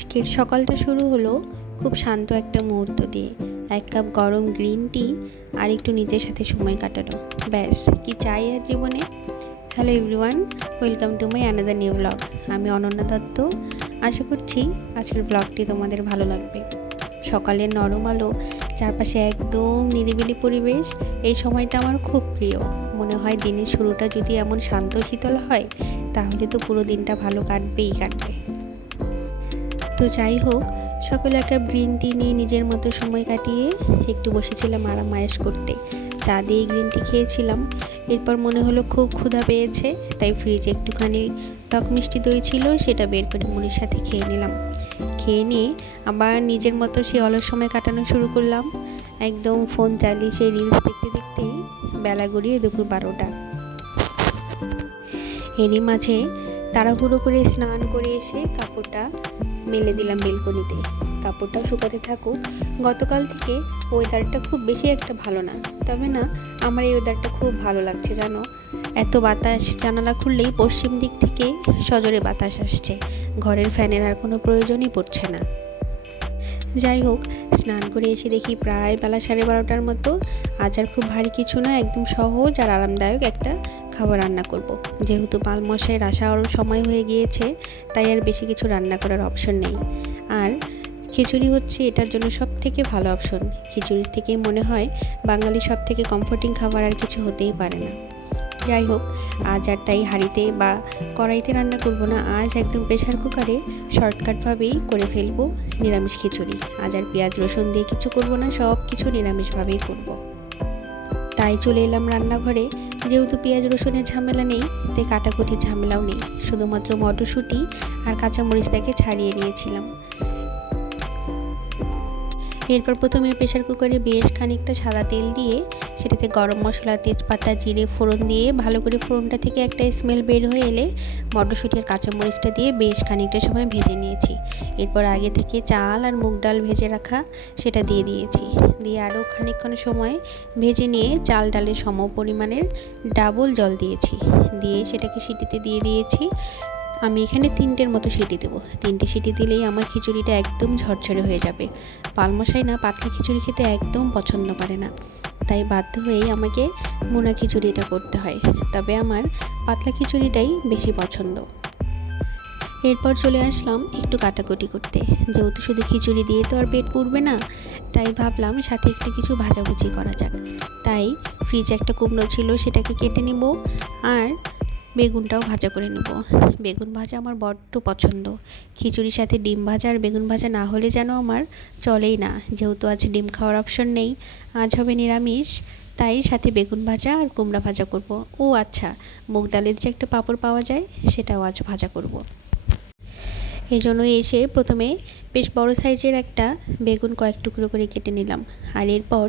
আজকের সকালটা শুরু হলো খুব শান্ত একটা মুহূর্ত দিয়ে। এক কাপ গরম গ্রিন টি আর একটু নিজের সাথে সময় কাটানো, ব্যাস কি চাই আর জীবনে। Hello everyone, welcome to my another new blog. আমি অনন্যা দত্ত। আশা করছি আজকের ব্লগটি তোমাদের ভালো লাগবে। সকালের নরম আলো, চারপাশে একদম নিরিবিলি পরিবেশ, এই সময়টা আমার খুব প্রিয়। মনে হয় দিনের শুরুটা যদি এমন শান্ত শীতল হয় তাহলে তো পুরো দিনটা ভালো কাটবেই কাটবে। তো যাই হোক, সকালে এক কাপ গ্রিন টি নিয়ে নিজের মতো সময় কাটিয়ে একটু বসেছিলাম আরাম আয়েশ করতে। চা দিয়ে গ্রিন টি খেয়েছিলাম। এরপর মনে হলো খুব ক্ষুধা পেয়েছে, তাই ফ্রিজে একটুখানি টক মিষ্টি দই ছিল, সেটা বের করে মুড়ির সাথে খেয়ে নিলাম। খেয়ে নিয়ে আবার নিজের মতো সেই অলস সময় কাটানো শুরু করলাম। একদম ফোন চালিয়ে সেই রিলস দেখতে দেখতেই বেলা গড়িয়ে দুপুর 12টা। এরই মাঝে তাড়াহুড়ো করে স্নান করে এসে কাপড়টা মেলে দিলাম বেলকনিতে। কাপড়টাও শুকাতে থাকুক। গতকাল থেকে ওয়েদারটা খুব বেশি একটা ভালো না, তবে না, আমার এই ওয়েদারটা খুব ভালো লাগছে জানো। এত বাতাস, জানালা খুললেই পশ্চিম দিক থেকে সজোরে বাতাস আসছে। ঘরের ফ্যানের আর কোনো প্রয়োজনই পড়ছে না। যাই হোক, স্নান করে এসে দেখি প্রায় বেলা 12:30টার মতো। আজ আর খুব ভারী কিছু না, একদম সহজ আর আরামদায়ক একটা খাবার রান্না করব। যেহেতু পালমশাইয়ের আসার সময় হয়ে গিয়েছে, তাই আর বেশি কিছু রান্না করার অপশন নেই। আর খিচুড়ি হচ্ছে এটার জন্য সব থেকে ভালো অপশন। খিচুড়ির থেকেই মনে হয় বাঙালি সব থেকে কমফোর্টিং খাবার আর কিছু হতেই পারে না। যাই হোক, আজ আর তাই হাঁড়িতে বা কড়াইতে রান্না করব না, আজ একদম প্রেশার কুকারে শর্টকাটভাবেই করে ফেলবো নিরামিষ খিচুড়ি। আজ আর পেঁয়াজ রসুন দিয়ে কিছু করব না, সব কিছু নিরামিষভাবেই করব। তাই চলে এলাম রান্নাঘরে। যেহেতু পেঁয়াজ রসুনের ঝামেলা নেই, তাই কাটাকুটির ঝামেলাও নেই। শুধুমাত্র মটরশুঁটি আর কাঁচামরিচটাকে ছাড়িয়ে নিয়েছিলাম। এরপর প্রথমে প্রেশার কুকারে বেশ খানিকটা সাদা তেল দিয়ে সেটাতে গরম মশলা, তেজপাতা, জিরে ফোড়ন দিয়ে ভালো করে ফোড়নটা থেকে একটা স্মেল বের হয়ে এলে মটরশুঁটি আর কাঁচামরিচটা দিয়ে বেশ খানিকটা সময় ভেজে নিয়েছি। এরপর আগে থেকে চাল আর মুগ ডাল ভেজে রাখা সেটা দিয়ে দিয়েছি। দিয়ে আরও খানিকক্ষণ সময় ভেজে নিয়ে চাল ডালের সম পরিমাণের ডাবল জল দিয়েছি। দিয়ে সেটাকে সিটিতে দিয়ে দিয়েছি। আমি এখানে 3টের মতো সিটি দেবো। 3টে সিটি দিলেই আমার খিচুড়িটা একদম ঝরঝরে হয়ে যাবে। পালমশাই না পাতলা খিচুড়ি খেতে একদম পছন্দ করে না, তাই বাধ্য হয়েই আমাকে মোনা খিচুড়িটা করতে হয়। তবে আমার পাতলা খিচুড়িটাই বেশি পছন্দ। এরপর চলে আসলাম একটু কাটাকুটি করতে। যেহেতু শুধু খিচুড়ি দিয়ে তো আর পেট পুরবে না, তাই ভাবলাম সাথে একটু কিছু ভাজাভুজি করা যাক। তাই ফ্রিজে একটা কুমড়ো ছিল, সেটাকে কেটে নেব আর বেগুনটাও ভাজা করে নেব। বেগুন ভাজা আমার বড্ড পছন্দ। খিচুড়ির সাথে ডিম ভাজা আর বেগুন ভাজা না হলে যেন আমার চলেই না। যেহেতু আজ ডিম খাওয়ার অপশন নেই, আজ হবে নিরামিষ, তাই সাথে বেগুন ভাজা আর কুমড়া ভাজা করব। ও আচ্ছা, মুগ ডালের যে একটা পাঁপড় পাওয়া যায়, সেটাও আজ ভাজা করব। এই জন্যই এসে প্রথমে বেশ বড় সাইজের একটা বেগুন কয়েক টুকরো করে কেটে নিলাম। আর এরপর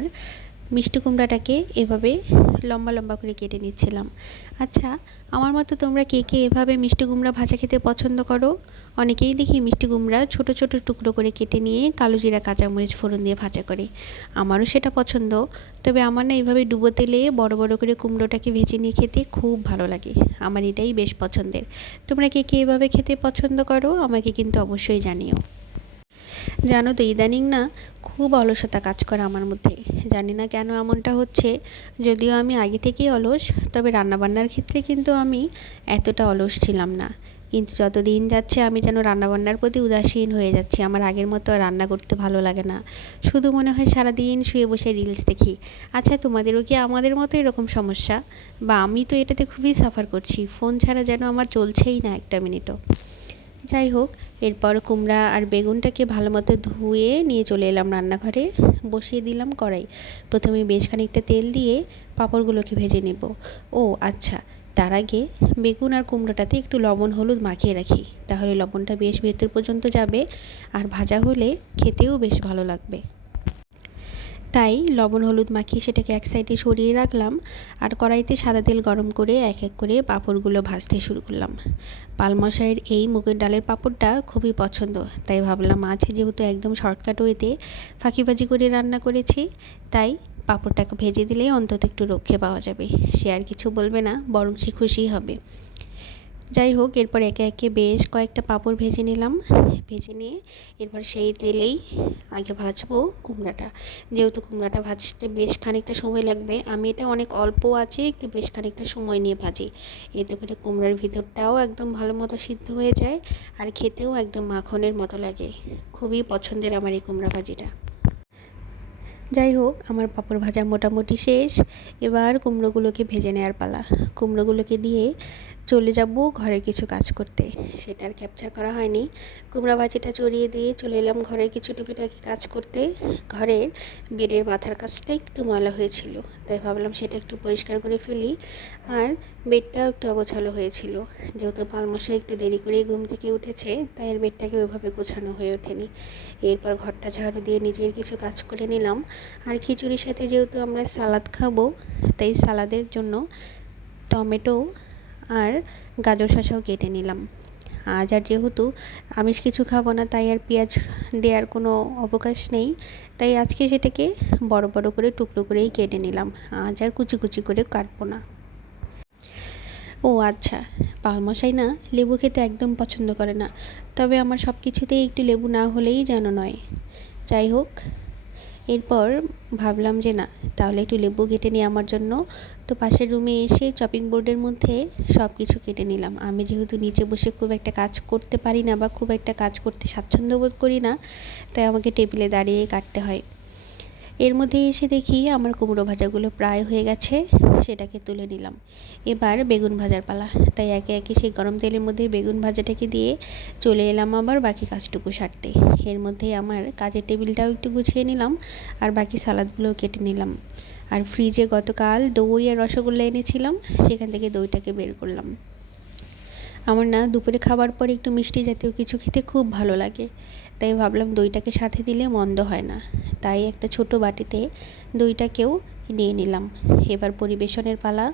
মিষ্টি কুমড়াটাকে এভাবে লম্বা লম্বা করে কেটে নিচ্ছিলাম। আচ্ছা, আমার মতো তোমরা কে কে এভাবে মিষ্টি কুমড়া ভাজা খেতে পছন্দ করো? অনেকেই দেখি মিষ্টি কুমড়া ছোট ছোট টুকরো করে কেটে নিয়ে কালো জিরা কাঁচামরিচ ফোড়ন দিয়ে ভাজা করে। আমারও সেটা পছন্দ, তবে আমার না এইভাবে ডুবো তেলে বড় বড় করে কুমড়োটাকে ভেজে নিয়ে খেতে খুব ভালো লাগে। আমার এটাই বেশ পছন্দের। তোমরা কে কে এভাবে খেতে পছন্দ করো আমাকে কিন্তু অবশ্যই জানিও। জানো তো, ইদানিং না খুব অলসতা কাজ করে আমার মধ্যে। জানি না কেন এমনটা হচ্ছে। যদিও আমি আগে থেকেই অলস, তবে রান্নাবান্নার ক্ষেত্রে কিন্তু আমি এতটা অলস ছিলাম না। কিন্তু যত দিন যাচ্ছে আমি যেন রান্নাবান্নার প্রতি উদাসীন হয়ে যাচ্ছি। আমার আগের মতো আর রান্না করতে ভালো লাগে না। শুধু মনে হয় সারাদিন শুয়ে বসে রিলস দেখি। আচ্ছা, তোমাদেরও কি আমাদের মতো এরকম সমস্যা? বা আমি তো এটাতে খুবই সাফার করছি। ফোন ছাড়া যেন আমার চলছেই না একটা মিনিটও। যাই হোক, এরপর কুমড়া আর বেগুনটাকে ভালো মতো ধুয়ে নিয়ে চলে এলাম রান্নাঘরে। বসিয়ে দিলাম কড়াই। প্রথমে বেশ খানিকটা তেল দিয়ে পাঁপড়গুলোকে ভেজে নেব। ও আচ্ছা, তার আগে বেগুন আর কুমড়োটাতে একটু লবণ হলুদ মাখিয়ে রাখি, তাহলে লবণটা বেশ ভেতর পর্যন্ত যাবে আর ভাজা হলে খেতেও বেশ ভালো লাগবে। তাই লবণ হলুদ মাখিয়ে সেটাকে এক সাইডে সরিয়ে রাখলাম। আর কড়াইতে সাদা তেল গরম করে এক এক করে পাঁপড়গুলো ভাজতে শুরু করলাম। পালমশাইয়ের এই মুগের ডালের পাঁপড়টা খুবই পছন্দ, তাই ভাবলাম আজ যেহেতু একদম শর্টকাট ওয়েতে ফাঁকিবাজি করে রান্না করেছি, তাই পাঁপড়টাকে ভেজে দিলেই অন্তত একটু রক্ষে পাওয়া যাবে। সে আর কিছু বলবে না, বরং সে খুশি হবে। যাই হোক, এরপর একে একে বেশ কয়েকটা পাঁপড় ভেজে নিলাম। ভেজে নিয়ে এরপর সেই তেলেই আগে ভাজবো কুমড়াটা। যেহেতু কুমড়াটা ভাজতে বেশ খানিকটা সময় লাগবে, আমি এটা অনেক অল্প আছে একটু বেশ খানিকটা সময় নিয়ে ভাজি। এতে করে কুমড়ার ভিতরটাও একদম ভালো মতো সিদ্ধ হয়ে যায় আর খেতেও একদম মাখনের মতো লাগে। খুবই পছন্দের আমার এই কুমড়া ভাজিটা। যাই হোক, আমার পাঁপড় ভাজা মোটামুটি শেষ। এবার কুমড়োগুলোকে ভেজে নেওয়ার পালা। কুমড়োগুলোকে দিয়ে চলে যাব ঘরের কিছু কাজ করতে। সেটা আর ক্যাপচার করা হয়নি। কুমড়া ভাজিটা চড়িয়ে দিয়ে চলে এলাম ঘরের কিছু টুকিটাকি কাজ করতে। ঘরের বেডের মাথার কাছটা একটু ময়লা হয়েছিল, তাই ভাবলাম সেটা একটু পরিষ্কার করে ফেলি। আর বেডটাও একটু অগোছালো হয়েছিল। যেহেতু পালমশাই একটু দেরি করেই ঘুম থেকে উঠেছে, তাই এর বেডটাকে ওইভাবে গোছানো হয়ে ওঠেনি। এরপর ঘরটা ঝাড়ু দিয়ে নিজের কিছু কাজ করে নিলাম। আর খিচুড়ির সাথে যেহেতু আমরা সালাদ খাবো, তাই সালাদের জন্য টমেটো আর গাজর শসাও কেটে নিলাম। আজ আর যেহেতু আমিষ কিছু খাবো না, তাই আর পেঁয়াজ দেওয়ার কোনো অবকাশ নেই, তাই আজকে সেটাকে বড় বড় করে টুকরো করেই কেটে নিলাম। আজ আর কুচি কুচি করে কাটবো না। ও আচ্ছা, পালমশাই না লেবু খেতে একদম পছন্দ করে না, তবে আমার সব কিছুতেই একটু লেবু না হলেই যেন নয়। যাই হোক, এরপর ভাবলাম যে না, তাহলে একটু লেবু কেটে নিই আমার জন্য। তো পাশের রুমে এসে চপিং বোর্ডের মধ্যে সব কিছু কেটে নিলাম। আমি যেহেতু নিচে বসে খুব একটা কাজ করতে পারি না বা খুব একটা কাজ করতে স্বাচ্ছন্দ্য বোধ করি না, তাই আমাকে টেবিলে দাঁড়িয়ে কাটতে হয়। এর মধ্যে এসে দেখি আমার কুমড়ো ভাজাগুলো প্রায় হয়ে গেছে, সেটাকে তুলে নিলাম। এবার বেগুন ভাজার পালা, তাই একে একে সেই গরম তেলের মধ্যে বেগুন ভাজাটাকে দিয়ে চলে এলাম আবার বাকি কাজটুকু সারতে। এর মধ্যে আমার কাজের টেবিলটাও একটু গুছিয়ে নিলাম আর বাকি সালাদগুলোও কেটে নিলাম। আর ফ্রিজে গতকাল দই আর রসগোল্লা এনেছিলাম, সেখান থেকে দইটাকে বের করলাম। আমার না দুপুরে খাবার পরে একটু মিষ্টি জাতীয় কিছু খেতে খুব ভালো লাগে, তাই ভাবলাম দইটাকে সাথে দিলে মন্দ হয় না। তাই একটা ছোট বাটিতে দইটাকেও নিয়ে নিলাম। এবার পরিবেশনের পালা।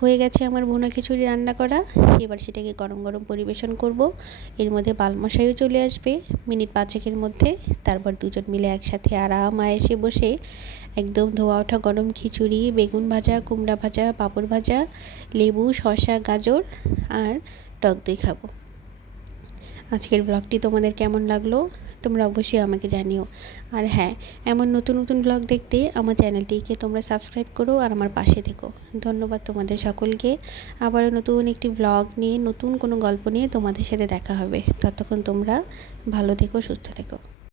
হয়ে গেছে আমার ভুনা খিচুড়ি রান্না করা। এবার সেটাকে গরম গরম পরিবেশন করব। এর মধ্যে পালমশাইও চলে আসবে মিনিট 5-এর মধ্যে। তারপর দুজন মিলে একসাথে আরাম আয়েসে বসে একদম ধোয়া ওঠা গরম খিচুড়ি, বেগুন ভাজা, কুমড়া ভাজা, পাঁপড় ভাজা, লেবু, শসা, গাজর আর টক দই খাবো। আজকের ব্লগটি তোমাদের কেমন লাগলো তোমরা অবশ্যই আমাকে জানিও। আর হ্যাঁ, এমন নতুন নতুন ব্লগ দেখতে আমার চ্যানেলটিকে তোমরা সাবস্ক্রাইব করো আর আমার পাশে থেকো। ধন্যবাদ তোমাদের সকলকে। আবারও নতুন একটি ব্লগ নিয়ে, নতুন কোনো গল্প নিয়ে তোমাদের সাথে দেখা হবে। ততক্ষণ তোমরা ভালো থেকো, সুস্থ থেকো।